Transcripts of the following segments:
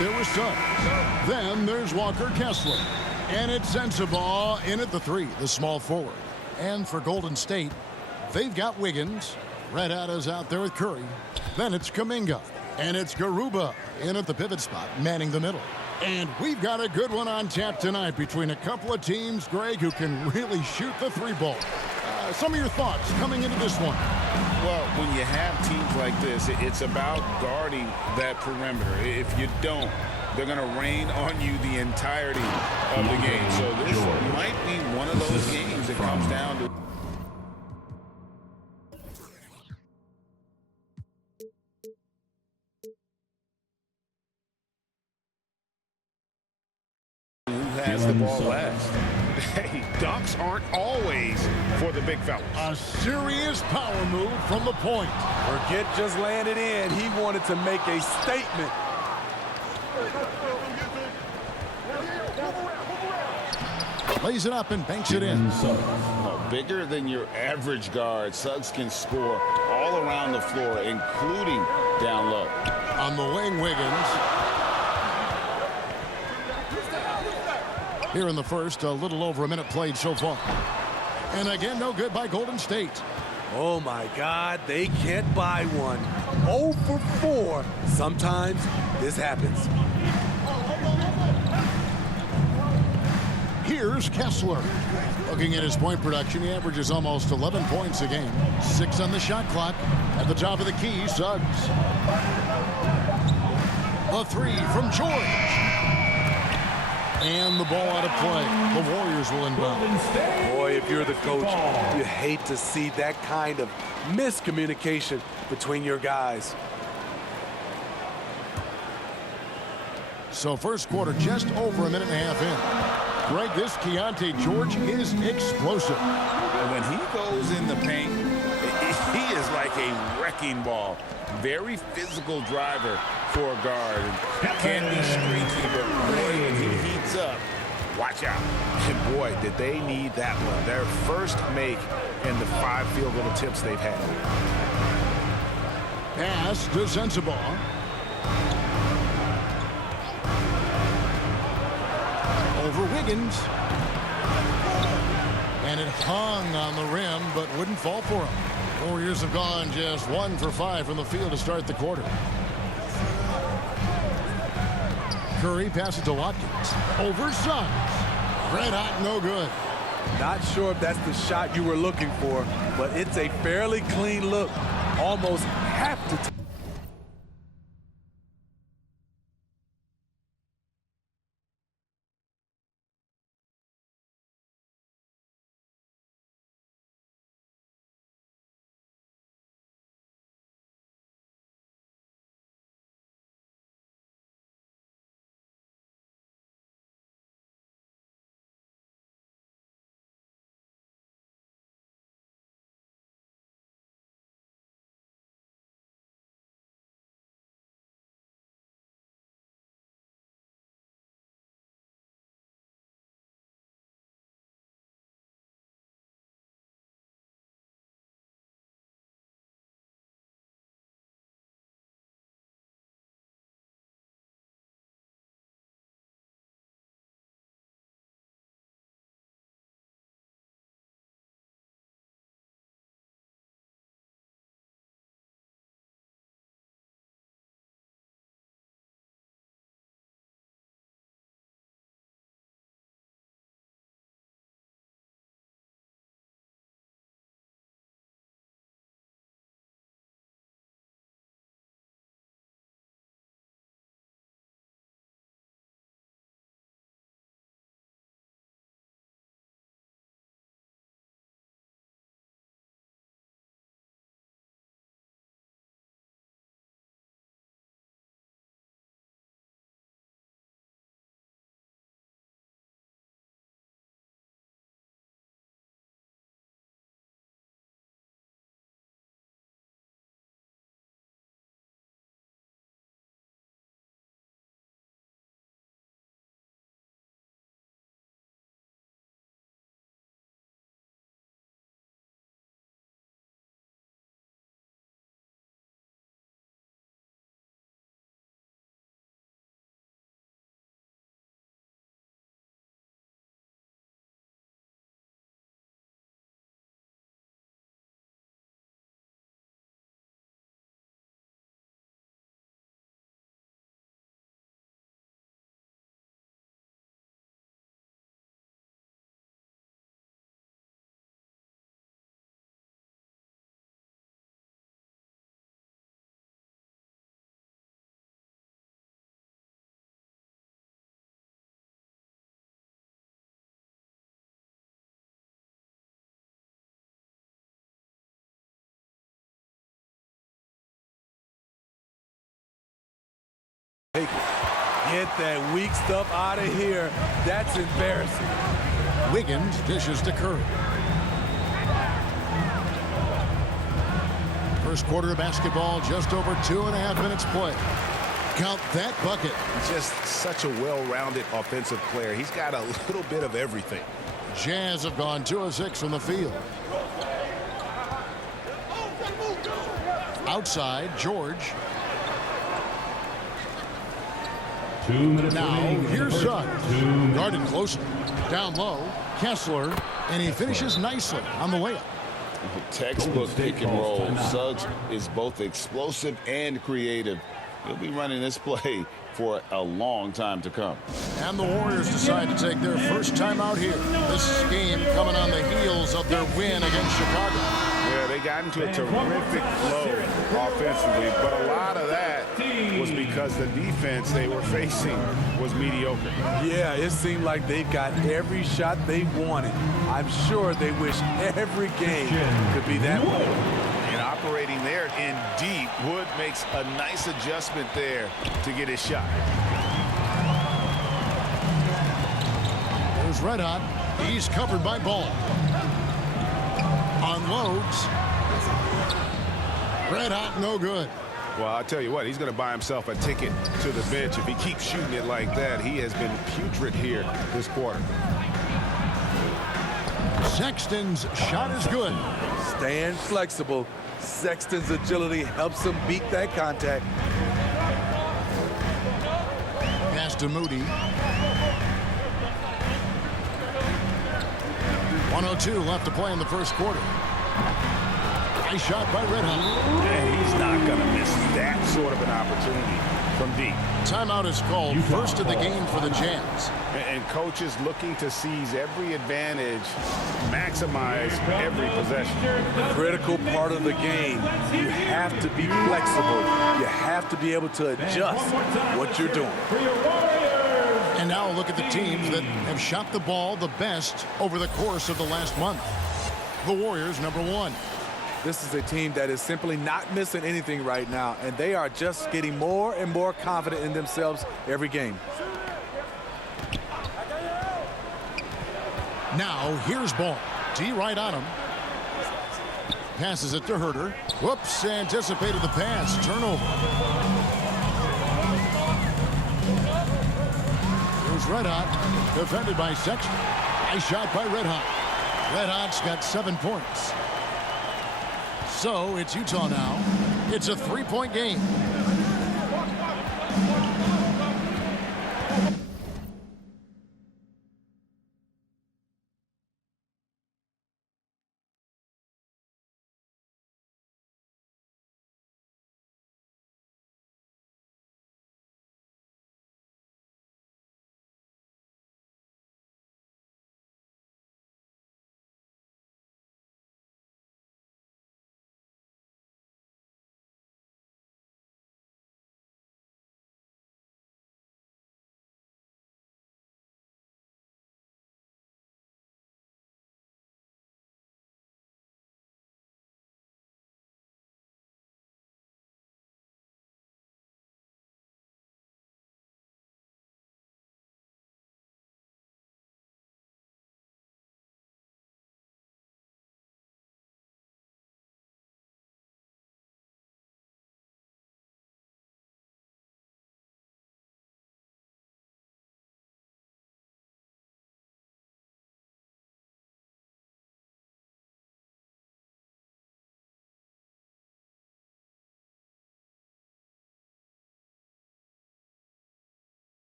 there with Suggs. Then there's Walker Kessler. And it's Sensabaugh in at the 3, the small forward. And for Golden State, they've got Wiggins. Red Atta's out there with Curry. Then it's Kuminga. And it's Garuba in at the pivot spot, manning the middle. And we've got a good one on tap tonight between a couple of teams, Greg, who can really shoot the 3-ball. Some of your thoughts coming into this one. Well, when you have teams like this, it's about guarding that perimeter. If you don't, they're going to rain on you the entirety of the game. So this might be one of those games that comes down to who has the ball last. Hey, dunks aren't always for the big fellas. A serious power move from the point. Forget just laying it in. He wanted to make a statement. Lays it up and banks it in. Oh, bigger than your average guard, Suggs can score all around the floor, including down low. On the wing, Wiggins. Here in the first, a little over a minute played so far. And again, no good by Golden State. Oh, my God, they can't buy one. 0 for 4. Sometimes this happens. Here's Kessler. Looking at his point production, he averages almost 11 points a game. 6 on the shot clock. At the top of the key, Suggs. The 3 from George. And the ball out of play. The Warriors will inbound. Boy, if you're the coach, you hate to see that kind of miscommunication between your guys. So first quarter just over a minute and a half in. Greg, this Keontae George is explosive. When he goes in the paint, he is like a wrecking ball. Very physical driver for a guard. Can be streaky, but boy, when he heats up, watch out. And boy, did they need that one. Their first make in the 5 field goal attempts they've had. Pass to Sensabaugh. Over Wiggins. And it hung on the rim, but wouldn't fall for him. Warriors have gone just 1 for 5 from the field to start the quarter. Curry passes to Watkins. Over Suggs. Red hot, no good. Not sure if that's the shot you were looking for, but it's a fairly clean look. Almost have to Take it. Get that weak stuff out of here. That's embarrassing. Wiggins dishes to Curry. First quarter of basketball, just over 2.5 minutes play. Count that bucket. Just such a well-rounded offensive player. He's got a little bit of everything. Jazz have gone 2 of 6 from the field. Outside, George. 2 minutes Now, remaining. here's Suggs. 2 minutes. Guarded closer. Down low, Kessler, and he finishes nicely on the layup. Textbook pick and roll. Suggs is both explosive and creative. He'll be running this play for a long time to come. And the Warriors decide to take their first time out here. This game coming on the heels of their win against Chicago. Yeah, they got into a terrific flow offensively, but a lot of that was because the defense they were facing was mediocre. Yeah, it seemed like they got every shot they wanted. I'm sure they wish every game could be that way. And operating there in deep, Wood makes a nice adjustment there to get his shot. There's Red Hot. He's covered by Ball. Unloads. Red Hot, no good. Well, I'll tell you what, he's going to buy himself a ticket to the bench. If he keeps shooting it like that, he has been putrid here this quarter. Sexton's shot is good. Staying flexible. Sexton's agility helps him beat that contact. Pass to Moody. 1:02 left to play in the first quarter. Nice shot by Red Hot. And he's not going to miss that sort of an opportunity from deep. Timeout is called. First of the game for the Jazz. And coaches looking to seize every advantage, maximize every possession. Critical part of the game. You have to be flexible. You have to be able to adjust what you're doing. And now look at the teams that have shot the ball the best over the course of the last month. The Warriors, number 1. This is a team that is simply not missing anything right now, and they are just getting more and more confident in themselves every game. Now, here's Ball. D right on him. Passes it to Herter. Whoops, anticipated the pass. Turnover. Here's Red Hot. Defended by Sexton. Nice shot by Red Hot. Red Hot's got 7 points. So, it's Utah now. It's a 3-point game.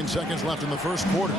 9 seconds left in the first quarter.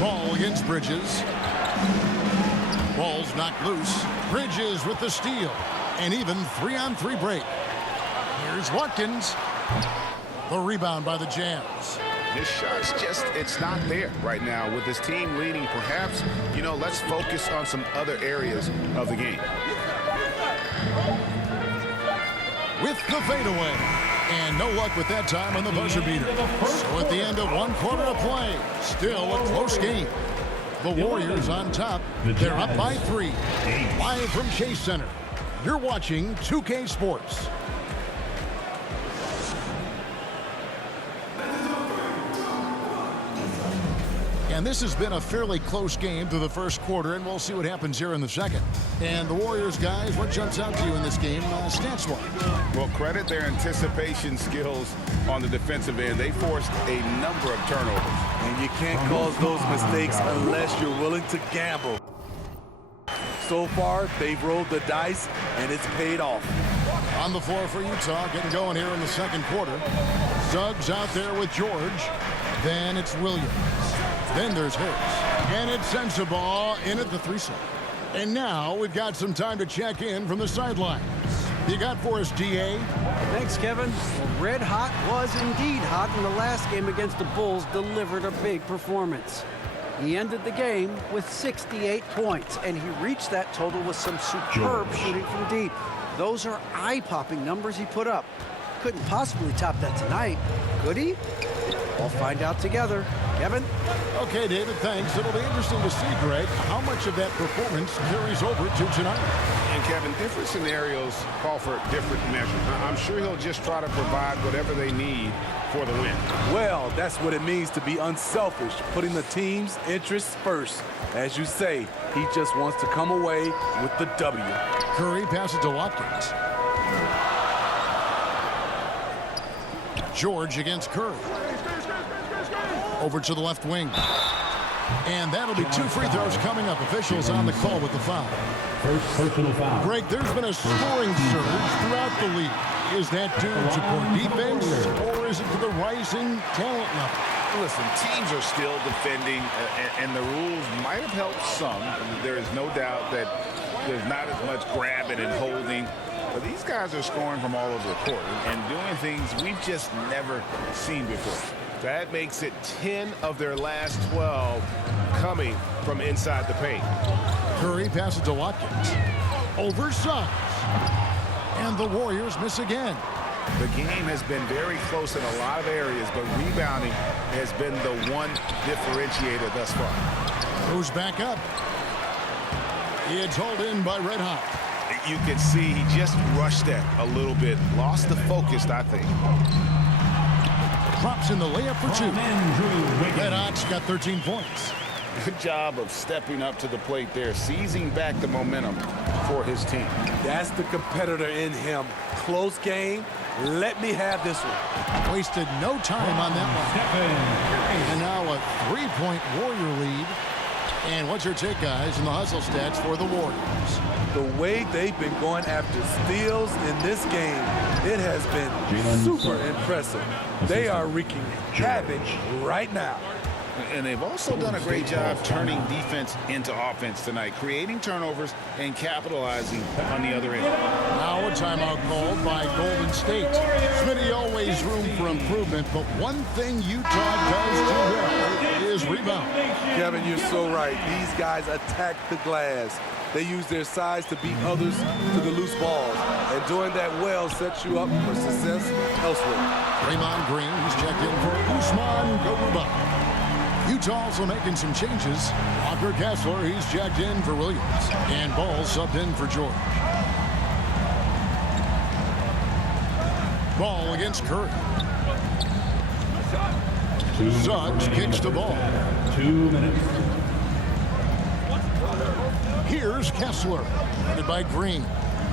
Ball against Bridges. Ball's knocked loose. Bridges with the steal. And even 3-on-3 break. Here's Watkins. The rebound by the Jazz. His shot's just, it's not there right now. With his team leading, perhaps, let's focus on some other areas of the game. With the fadeaway. And no luck with that time on the buzzer beater. So at the end of 1 quarter of play, still a close game. The Warriors on top. They're up by 3. Live from Chase Center. You're watching 2K Sports. And this has been a fairly close game through the first quarter, and we'll see what happens here in the second. And the Warriors, guys, what jumps out to you in this game, stats-wise? Well, credit their anticipation skills on the defensive end. They forced a number of turnovers. And you can't cause those mistakes unless you're willing to gamble. So far, they've rolled the dice, and it's paid off. On the floor for Utah, getting going here in the second quarter. Suggs out there with George. Then it's Williams. Then there's Harris. And it's Sensabaugh in at the 3-set. And now we've got some time to check in from the sidelines. You got for us, DA? Thanks, Kevin. Well, Red Hot was indeed hot in the last game against the Bulls, delivered a big performance. He ended the game with 68 points, and he reached that total with some superb shooting from deep. Those are eye-popping numbers he put up. Couldn't possibly top that tonight, could he? We'll find out together. Kevin? Okay, David, thanks. It'll be interesting to see, Greg, how much of that performance carries over to tonight. And, Kevin, different scenarios call for different measures. I'm sure he'll just try to provide whatever they need for the win. Well, that's what it means to be unselfish, putting the team's interests first. As you say, he just wants to come away with the W. Curry passes to Watkins. George against Curry. Over to the left wing. And that'll be 2 free throws coming up. Officials on the call with the foul. First personal foul. Greg, there's been a scoring surge throughout the league. Is that due to poor defense, or is it to the rising talent level? Listen, teams are still defending, and the rules might have helped some. There is no doubt that there's not as much grabbing and holding. But these guys are scoring from all over the court and doing things we've just never seen before. That makes it 10 of their last 12 coming from inside the paint. Curry passes to Watkins. Over Suggs. And the Warriors miss again. The game has been very close in a lot of areas, but rebounding has been the one differentiator thus far. Goes back up. It's hauled in by Red Hot. You can see he just rushed that a little bit. Lost the focus, I think. Drops in the layup for 2. Red Hot's got 13 points. Good job of stepping up to the plate there, seizing back the momentum for his team. That's the competitor in him. Close game. Let me have this one. Wasted no time on that one. And now a 3-point Warrior lead. And what's your take, guys, in the hustle stats for the Warriors? The way they've been going after steals in this game, it has been super impressive. They are wreaking havoc right now. And they've also done a great job turning defense into offense tonight, creating turnovers and capitalizing on the other end. Now a timeout called by Golden State. Smitty, always room for improvement, but one thing Utah does do well is rebound. Kevin, you're so right. These guys attack the glass. They use their size to beat others to the loose balls. And doing that well sets you up for success elsewhere. Draymond Green, he's checked in for Usman Garuba. Utah also making some changes. Walker Kessler, he's checked in for Williams. And Ball subbed in for George. Ball against Curry. Suggs kicks the ball. 2 minutes. Here's Kessler, guarded by Green.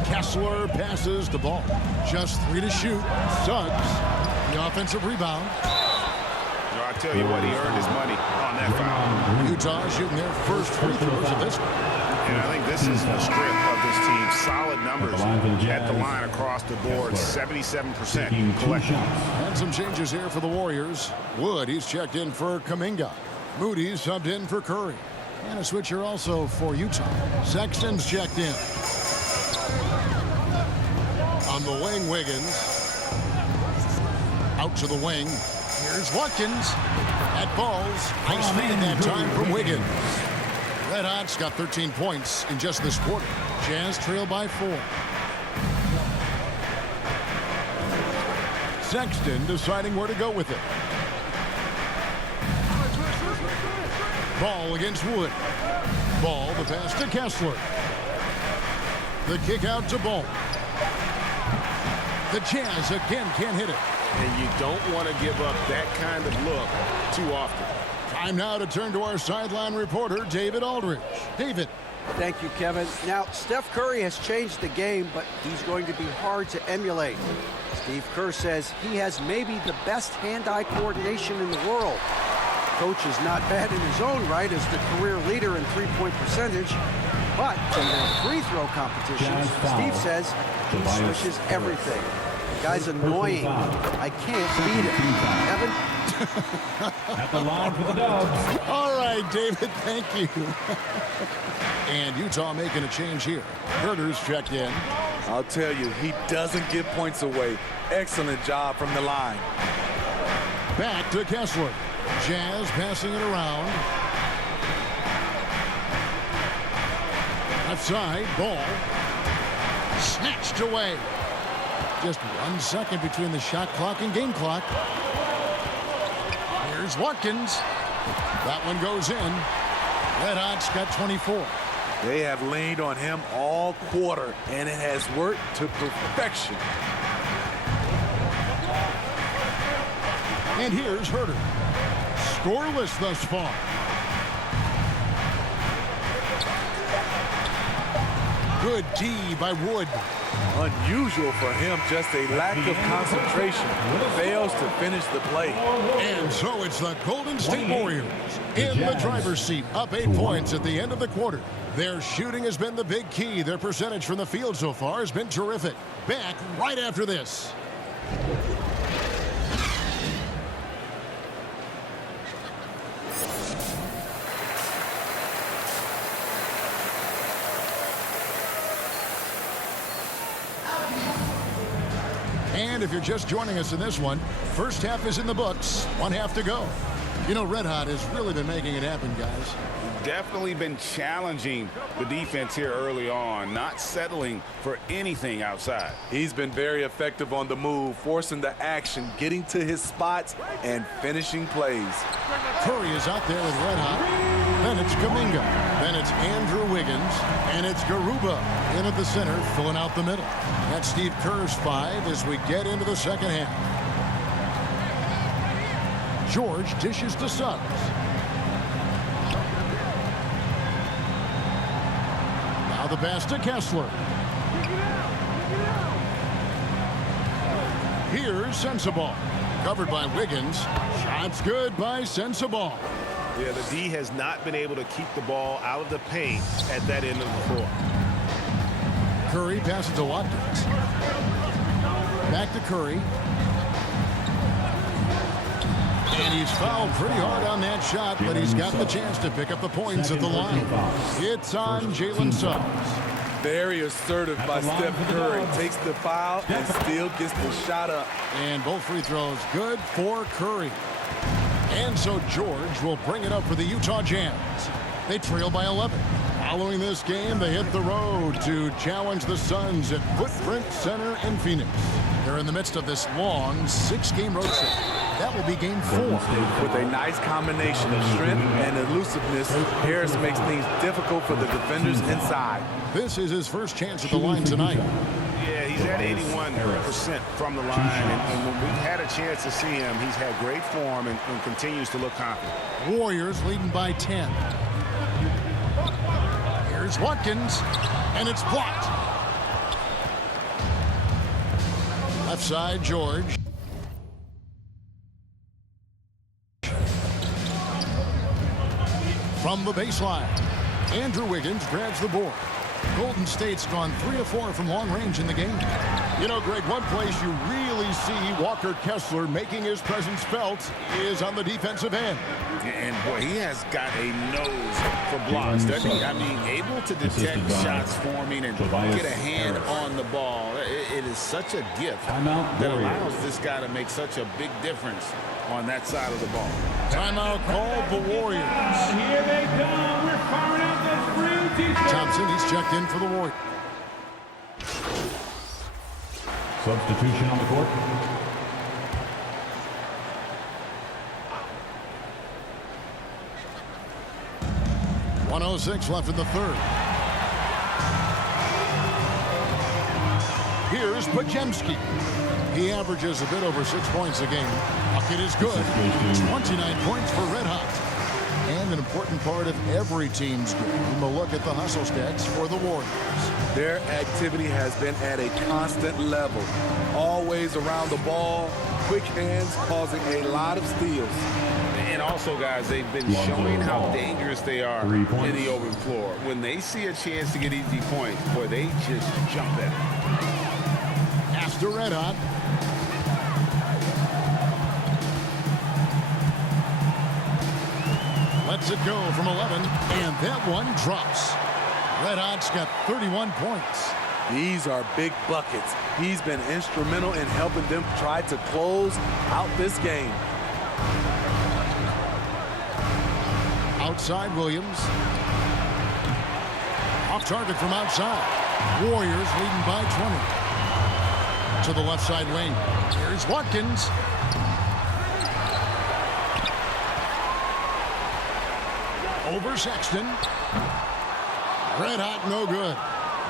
Kessler passes the ball. Just 3 to shoot. Suggs, the offensive rebound. I tell you what, he earned his money on that foul. Utah shooting their first free throws of this one. And I think this is the strength of this team. Solid numbers at the line across the board. 77% collected. And some changes here for the Warriors. Wood, he's checked in for Kuminga. Moody subbed in for Curry. And a switcher also for Utah. Sexton's checked in. On the wing, Wiggins. Out to the wing. Here's Watkins. That ball's isolated that time from Wiggins. Red Hot's got 13 points in just this quarter. Jazz trail by 4. Sexton deciding where to go with it. Ball against Wood. Ball, the pass to Kessler. The kick out to Ball. The Jazz again can't hit it. And you don't want to give up that kind of look too often. Time now to turn to our sideline reporter, David Aldridge. David. Thank you, Kevin. Now, Steph Curry has changed the game, but he's going to be hard to emulate. Steve Kerr says he has maybe the best hand-eye coordination in the world. Coach is not bad in his own right as the career leader in three-point percentage, but in their free throw competitions, Steve says he switches everything. The guy's annoying. I can't beat him. Kevin? At the line for the Dubs. All right, David, thank you. And Utah making a change here. Herter's checked in. I'll tell you, he doesn't give points away. Excellent job from the line. Back to Kessler. Jazz passing it around. Left side, Ball. Snatched away. Just 1 second between the shot clock and game clock. Here's Watkins. That one goes in. Red Hot's got 24. They have leaned on him all quarter, and it has worked to perfection. And here's Herter. Scoreless thus far. Good D by Wood. Unusual for him, just a lack of concentration. Fails to finish the play. And so it's the Golden State Warriors in the driver's seat, up 8 points at the end of the quarter. Their shooting has been the big key. Their percentage from the field so far has been terrific. Back right after this. And if you're just joining us in this one, first half is in the books. 1 half to go. You know, Red Hot has really been making it happen, guys. Definitely been challenging the defense here early on, not settling for anything outside. He's been very effective on the move, forcing the action, getting to his spots, and finishing plays. Curry is out there with Red Hot. Then it's Kuminga. Then it's Andrew Wiggins. And it's Garuba in at the center, filling out the middle. That's Steve Kerr's 5 as we get into the second half. George dishes to Suggs. Now the pass to Kessler. Here's Sensabaugh. Covered by Wiggins. Shots good by Sensabaugh. Yeah, the D has not been able to keep the ball out of the paint at that end of the floor. Curry passes to Watkins. Back to Curry. And he's fouled pretty hard on that shot, but he's got the chance to pick up the points at the line. It's on Jalen Suggs. Very assertive by Steph Curry. Takes the foul and still gets the shot up. And both free throws good for Curry. And so George will bring it up for the Utah Jazz. They trail by 11. Following this game, they hit the road to challenge the Suns at Footprint Center in Phoenix. They're in the midst of this long 6-game road trip. That will be game 4. With a nice combination of strength and elusiveness, Harris makes things difficult for the defenders inside. This is his first chance at the line tonight. Yeah, he's at 81% from the line, and when we've had a chance to see him, he's had great form and continues to look confident. Warriors leading by 10. Here's Watkins, and it's blocked. Left side, George. From the baseline, Andrew Wiggins grabs the board. Golden State's gone 3 of 4 from long range in the game. You know, Greg, one place you really see Walker Kessler making his presence felt is on the defensive end. And boy, he has got a nose for blocks, doesn't he? I mean, able to detect shots forming and get a hand on the ball. It is such a gift that allows this guy to make such a big difference on that side of the ball. Timeout called the Warriors. Here they come. We're firing out those free t-shirts. Thompson, he's checked in for the Warriors. Substitution on the court. .106 left in the third. Here's Pajemski. He averages a bit over 6 points a game. Bucket is good. 29 points for Red Hot. And an important part of every team's game, a look at the hustle stats for the Warriors. Their activity has been at a constant level. Always around the ball, quick hands causing a lot of steals. And also, guys, they've been showing how dangerous they are in the open floor. When they see a chance to get easy points, boy, they just jump at it. After Red Hot. Lets it go from 11, and that one drops. Red Hot's got 31 points. These are big buckets. He's been instrumental in helping them try to close out this game. Outside Williams. Off target from outside. Warriors leading by 20. To the left side lane. Here's Watkins. Over Sexton. Red Hot, no good.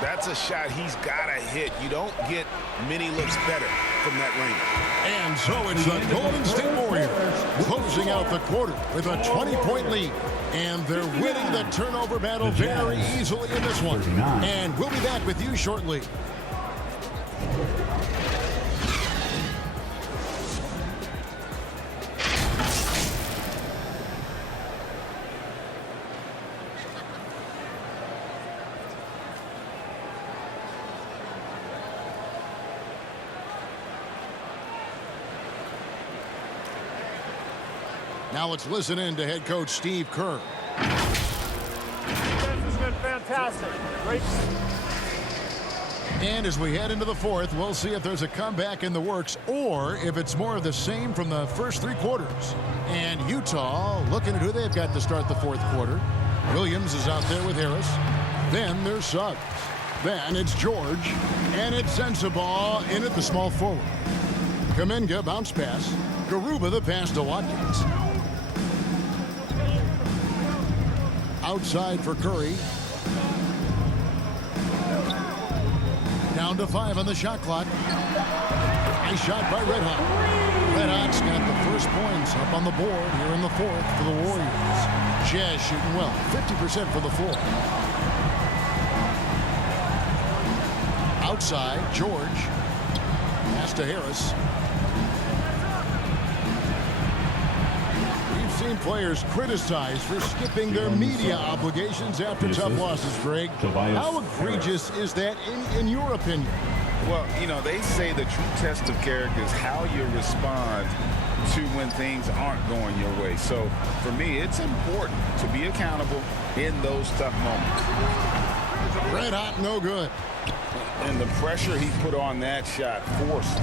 That's a shot he's got to hit. You don't get many looks better from that range. And so it's the Golden State Warriors closing out the quarter with a 20-point lead. And they're winning the turnover battle very easily in this one. And we'll be back with you shortly. Now let's listen in to head coach Steve Kerr. Defense has been fantastic. Great. And as we head into the fourth, we'll see if there's a comeback in the works or if it's more of the same from the first 3 quarters. And Utah looking at who they've got to start the fourth quarter. Williams is out there with Harris. Then there's Suggs. Then it's George. And it's Sensabaugh in at the small forward. Kuminga bounce pass. Garuba the pass to Watkins. Outside for Curry. Down to 5 on the shot clock. Nice shot by Red Hot. Red Hot's got the first points up on the board here in the fourth for the Warriors. Jazz shooting well, 50% for the floor. Outside, George. Pass to Harris. Seen players criticized for skipping their media obligations after tough losses, Greg. How egregious is that in your opinion? Well, you know, they say the true test of character is how you respond to when things aren't going your way. So, for me, it's important to be accountable in those tough moments. Red Hot, no good. And the pressure he put on that shot forced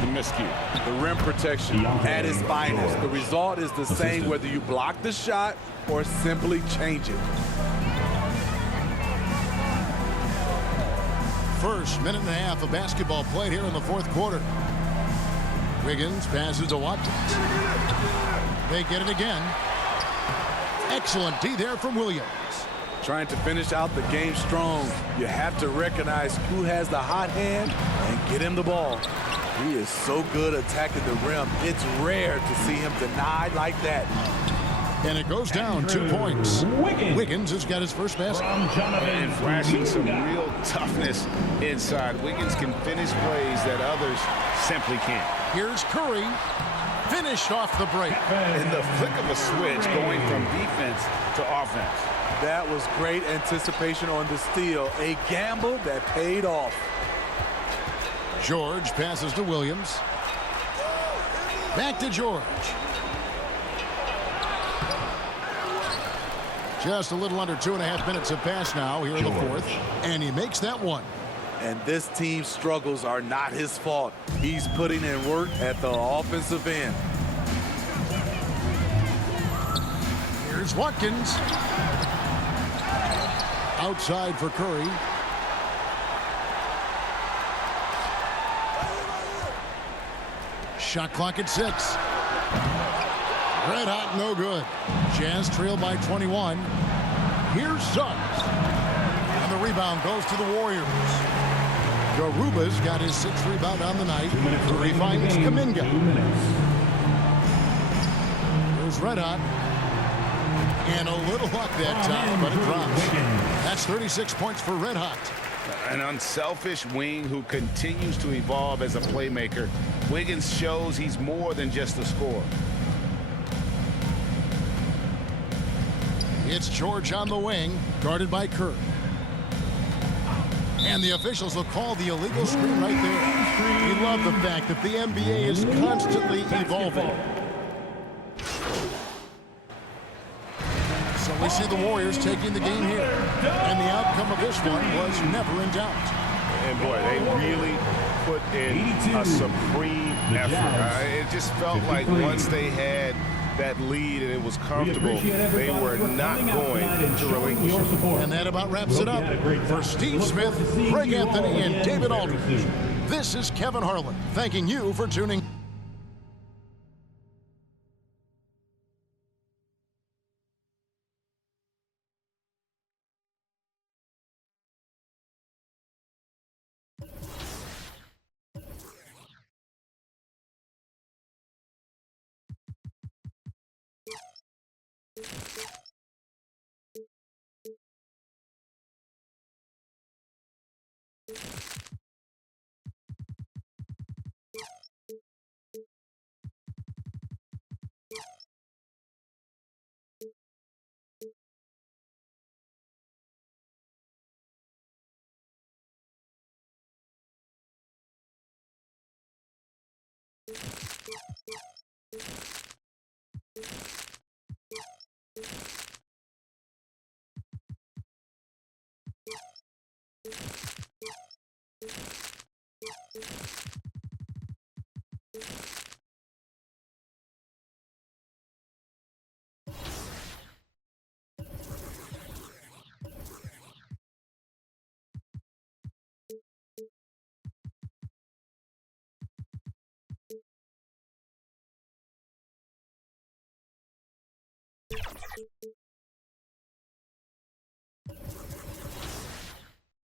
the miscue. The rim protection at its finest. The result is the same whether you block the shot or simply change it. first minute and a half of basketball played here in the fourth quarter. Wiggins passes to Watkins. They get it again. Excellent D there from Williams. Trying to finish out the game strong. You have to recognize who has the hot hand and get him the ball. He is so good attacking the rim. It's rare to see him denied like that. And it goes down 2 points. Wiggins has got his first basket. And flashing some real toughness inside. Wiggins can finish plays that others simply can't. Here's Curry. Finished off the break. In the flick of a switch, going from defense to offense. That was great anticipation on the steal. A gamble that paid off. George passes to Williams. Back to George. Just a little under 2.5 minutes have passed now here in the fourth. And he makes that one. And this team's struggles are not his fault. He's putting in work at the offensive end. Here's Watkins. Outside for Curry. Shot clock at 6. Red hot, no good. Jazz trail by 21. Here's Suggs. And the rebound goes to the Warriors. Garuba's got his 6th rebound on the night. Curry finds Kuminga. Here's Red hot. And a little luck that time, but it drops. That's 36 points for Red hot. An unselfish wing who continues to evolve as a playmaker. Wiggins shows he's more than just a scorer. It's George on the wing, guarded by Curry. And the officials will call the illegal screen right there. We love the fact that the NBA is constantly evolving. So we see the Warriors taking the game here. And the outcome of this one was never in doubt. And boy, they really put in a supreme effort. It just felt like once they had that lead and it was comfortable, they were not going to relinquish it. And that about wraps it up. For Steve Smith, Craig Anthony, and David Aldridge, this is Kevin Harlan thanking you for tuning in.